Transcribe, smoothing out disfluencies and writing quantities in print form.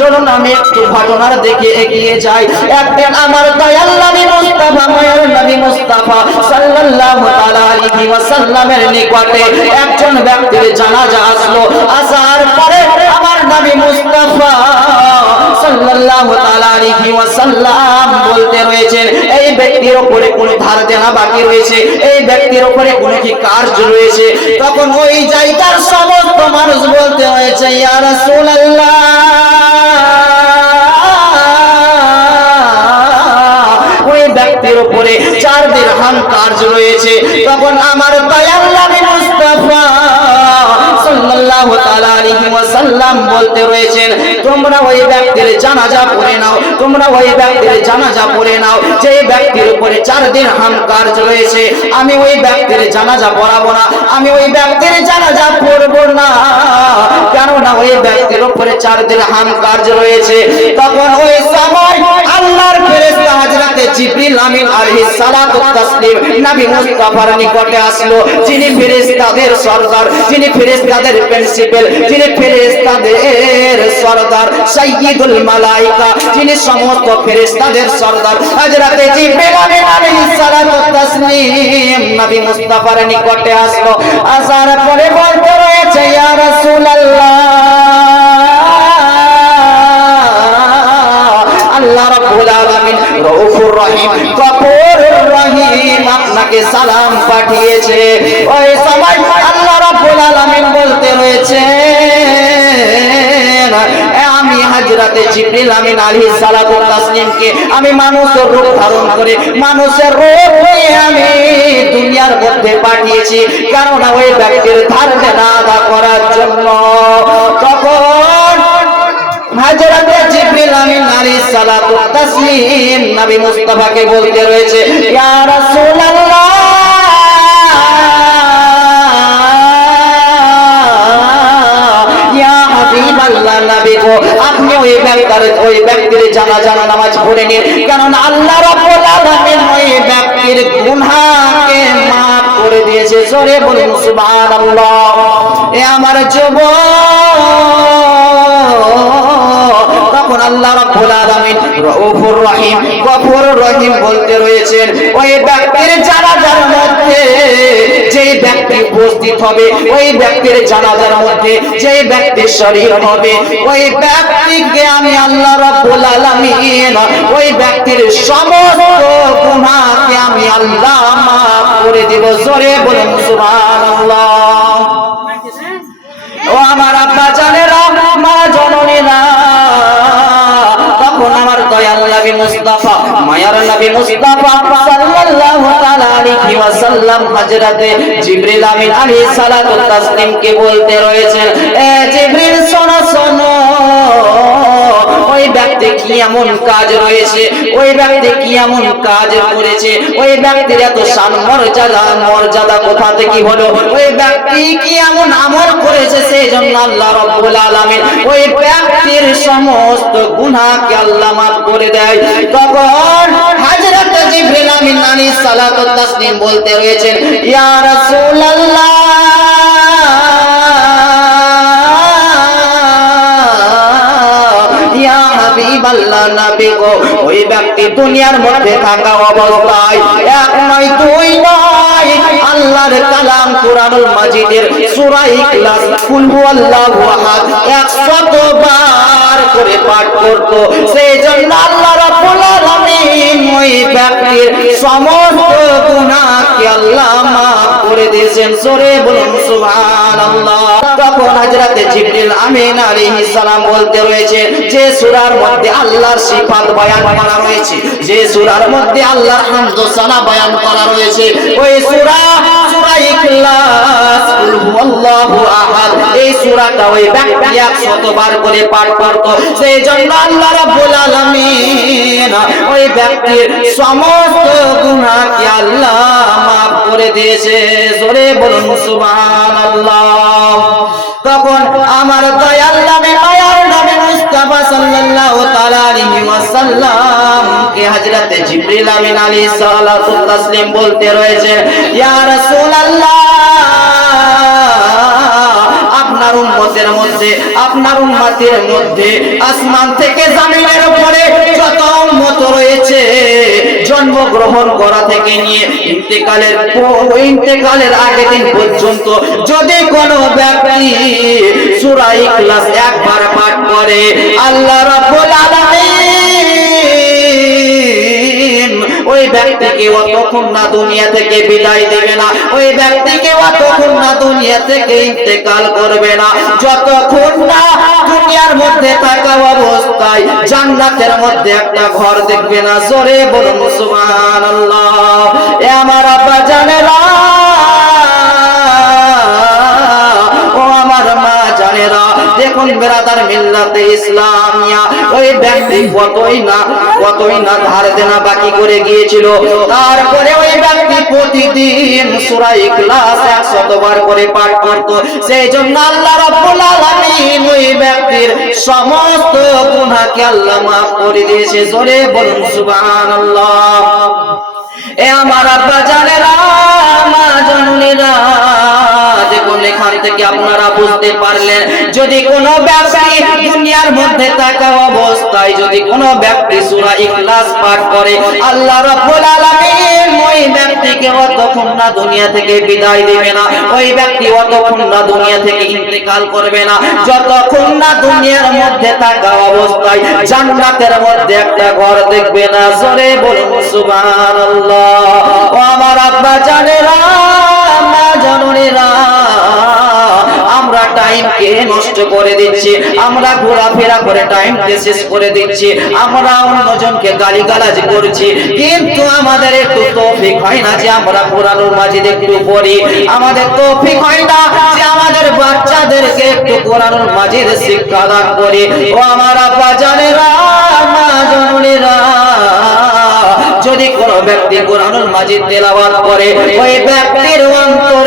চলুন আমি একটু ঘটনার দিকে এগিয়ে যাই। একদিন আমার দয়াল নবী মুস্তাফা, মায়ের নবী মুস্তাফা সাল্লাল্লাহু তাআলা আলাইহি ওয়াসাল্লামের নিকটে একজন ব্যক্তির জানাজা আসলো। আসার পরে আমার নবী মুস্তাফা সাল্লাল্লাহু তাআলা আলাইহি ওয়াসাল্লাম বলতে রয়েছেন, এই ব্যক্তির উপরে কোনো ধার দেনা বাকি রয়েছে, এই ব্যক্তির উপরে কোনো কি কার্য রয়েছে। তখন ওই জায়গার সমস্ত মানুষ বলতে হয়েছে, ইয়া রাসূলুল্লাহ, ওই ব্যক্তির উপরে 4 দিরহাম কার্য রয়েছে। তখন আমার দয়াল নবী মুস্তাফা সাল্লাল্লাহু তাআলা আলাইহি ওয়াসাল্লাম বলতে রয়েছেন, তোমরা ওই ব্যক্তির জানাজা পড়ে নাও, তোমরা ওই ব্যক্তির জানাজা পড়ে নাও। যে ব্যক্তির উপরে 4 দিরহাম কার্য রয়েছে, আমি ওই ব্যক্তির জানাজা পড়াবো না, আমি ওই ব্যক্তির জানাজা পড়বো না, কেননা ওই ব্যক্তির উপরে 4 দিরহাম কার্য রয়েছে। তখন ওই সময় আল্লাহর ফেরেশতা হযরতে জিবরিল আমিন আলাইহিস সালাতু ওয়াস তাসলিম নবী মুস্তাফার নিকটে আসলো, যিনি ফেরেশতাদের সরদার, যিনি ফেরেশতাদের প্রিন্সিপাল, যিনি ফেরেশতাদের সরদার, সাইয়্যিদুল মালায়েকা, যিনি সমস্ত ফেরেশতাদের সরদার হযরতে জিবরিল আমিন আলাইহিস সালাতু ওয়াস তাসলিম নবী মুস্তাফার নিকটে আসলো। আসার পরে বলতে রয়েছে, ইয়া রাসূলুল্লাহ, আল্লাহ রাব্বুল আলামিন রউফুর রহিম, গফুরুর রহিম আপনাকে সালাম পাঠিয়েছে। ওই সময় আল্লাহ রাব্বুল আলামিন বলতে রয়েছে, আমি হযরতে জিবরিল আমিন আলাইহিস সালাতু ওয়াস তাসলিমকে আমি মানুষের রূপ ধারণ করে, মানুষের রূপ নিয়ে আমি দুনিয়ার মধ্যে পাঠিয়েছি, কারণ ওই ব্যক্তির ধার দেনা আদা করার জন্য। তখন হযরতে জিবরিল আমিন আলাইহিস সালাতু ওয়াস তাসলিম নবী মুস্তাফাকে বলতে রয়েছে, ইয়া রাসূলুল্লাহ, ইয়া হাবিবাল্লাহ, নবী গো, আপনি ওই ব্যক্তির জানাজার নামাজ পড়ে নিন, কারণ আল্লাহ রাব্বুল আলামিন ওই ব্যক্তির গুনাহকে maaf করে দিয়েছে। জোরে বলুন সুবহানাল্লাহ। এ আমার যুবক, তখন আল্লাহ রাব্বুল আলামিন রউফুর রহিম, গফুরুর রহিম বলতে রয়েছেন, ওই ব্যক্তির জানাজার মধ্যে যে ব্যক্তি উপস্থিত হবে, ওই ব্যক্তির জানাজার মধ্যে যে ব্যক্তি শরীর হবে, ওই ব্যক্তিকে আমি আল্লাহ রাব্বুল আলামিন ওই ব্যক্তির সমস্ত গুনাহকে আমি আল্লাহ maaf করে দেব। জোরে বলুন সুবহানাল্লাহ। ও আমার আব্বা জানেরা, মা জননীরা, তখন আমার দয়াল নবী মুস্তাফা, মায়ার নবী মুস্তাফা সাল্লাল্লাহু তাআলা আলাইহি ওয়াসাল্লাম হযরতে জিবরিল আমিন আলাইহিস সালাতু ওয়াস তাসলিমকে বলতে রয়েছেন, এ জিবরিল শোনো শোনো, ওই ব্যক্তি কি এমন কাজ রয়েছে, ওই ব্যক্তি কি এমন কাজ করেছে, ওই ব্যক্তির এত শান মর্যাদা কোথা থেকে হলো, ওই ব্যক্তি কি এমন আমল করেছে, সেই জন্য আল্লাহ রাব্বুল আলামিন ওই ব্যক্তির সমস্ত গুনাহকে আল্লাহ maaf করে দেয়। তখন হযরত জিবরিল আমিন আলাইহিস সালাতু ওয়াস তাসলিম বলতে রয়েছেন, ইয়া রাসূলুল্লাহ, ইয়া হাবিবাল্লাহ, নবী গো, ওই ব্যক্তি দুনিয়ার মধ্যে থাকা অবস্থায় এক নয় দুই নয় আল্লাহর কালাম কুরআনুল মাজিদের সূরা ইখলাস, কুল হুয়াল্লাহু আহাদ 100 বার করে পাঠ করত। সেই জন্য আল্লাহ রাব্বুল আলামিন ওই ব্যক্তির সমস্ত গুনাহকে আল্লাহ maaf করে দিয়েছেন। জোরে বলুন সুবহানাল্লাহ। তখন হযরতে জিবরিল আমিন আলাইহিস সালাম বলতে রয়েছে, যে সূরার মধ্যে আল্লাহর সিফাত বয়ান করা রয়েছে, যে সূরার মধ্যে আল্লাহর হামদ ও সানা বয়ান করা রয়েছে, ওই সূরা ইখলাস, কুল হুয়াল্লাহু আহাদ, এই সূরাটা ওই ব্যক্তি 100 বার করে পাঠ করত। সেই জন্য আল্লাহ রাব্বুল আলামিন ওই ব্যক্তির সমস্ত গুনাহকে আল্লাহ maaf করে দিয়েছে। জোরে বলুন সুবহানাল্লাহ। তখন আমার দয়াল নবী, মায়ার নবী মুস্তাফা সাল্লাল্লাহু তাআলা আলাইহি ওয়াসাল্লাম কে হযরতে জিবরিল আমিন আলাইহিস সালাতু ওয়াস তাসলিম বলতে রয়েছে, ইয়া রাসূলুল্লাহ, আপনার উম্মত উম্মতের মধ্যে, আপনার উম্মতের মধ্যে আসমান থেকে জমিনের উপরে যত উম্মত রয়েছে, জন্মগ্রহণ করা থেকে নিয়ে ইন্তেকালের আগের দিন পর্যন্ত যদি কোনো ব্যক্তি সূরা ইখলাস একবার পাঠ করে, আল্লাহ রাব্বুল আলামিন ওই ব্যক্তিকে অতক্ষণ না দুনিয়া থেকে বিদায় দেবে না, ওই ব্যক্তিকে অতক্ষণ না দুনিয়া থেকে ইন্তেকাল করবে না, যতক্ষণ না দুনিয়ার মধ্যে থাকা অবস্থায় জান্নাতের মধ্যে একটা ঘর দেখবে না। জোরে বলুন সুবহানাল্লাহ। এ আমার আব্বা জানেরা, ও আমার মা জানেরা, দেখুন বেরাদার মিল্লাতে ইসলামিয়া, ওই ব্যক্তি কতই না ধার দেনা বাকি করে গিয়েছিল, তারপরে ওই ব্যক্তি প্রতিদিন সূরা ইখলাস 100 বার করে পাঠ করত। সেই জন্য আল্লাহ রাব্বুল আলামিন ওই ব্যক্তির সমস্ত গুনাহকে আল্লাহ মাফ করে দিয়েছে। জোরে বলুন সুবহানাল্লাহ। এ আমার আব্বা জানেরা, মা জননীরা, দেখুন এখান থেকে আপনারা বুঝতে পারলেন, যদি কোনো ব্যক্তি দুনিয়ার মধ্যে থাকা অবস্থায় যদি কোনো ব্যক্তি সূরা ইখলাস পাঠ করে, আল্লাহ রাব্বুল আলামিন ওই ব্যক্তিকে অতক্ষণ না দুনিয়া থেকে বিদায় দিবে না, ওই ব্যক্তি অতক্ষণ না দুনিয়া থেকে ইন্তেকাল করবে না, যতক্ষণ না দুনিয়ার মধ্যে থাকা অবস্থায় জান্নাতের মধ্যে একটা ঘর দেখবে না। জোরে বলুন সুবহানাল্লাহ। ও আমার আব্বা জানেরা, মা জননীরা, আমরা টাইমকে নষ্ট করে দিচ্ছি, আমরা ঘোরাফেরা করে টাইমকে শেষ করে দিচ্ছি, আমরা অন্যজনকে গালিগালাজ করছি, কিন্তু আমাদের একটু তৌফিক হয় না যে আমরা কোরআনুল মাজিদ একটু পড়ি, আমাদের তৌফিক হয় না যে আমাদের বাচ্চাদেরকে একটু কোরআনুল মাজিদ শিক্ষা দান করি। ও আমার আব্বা জানেরা, মা জননীরা, যদি কোনো ব্যক্তি কোরআনুল মাজিদ তেলাওয়াত করে, ওই ব্যক্তির অন্তর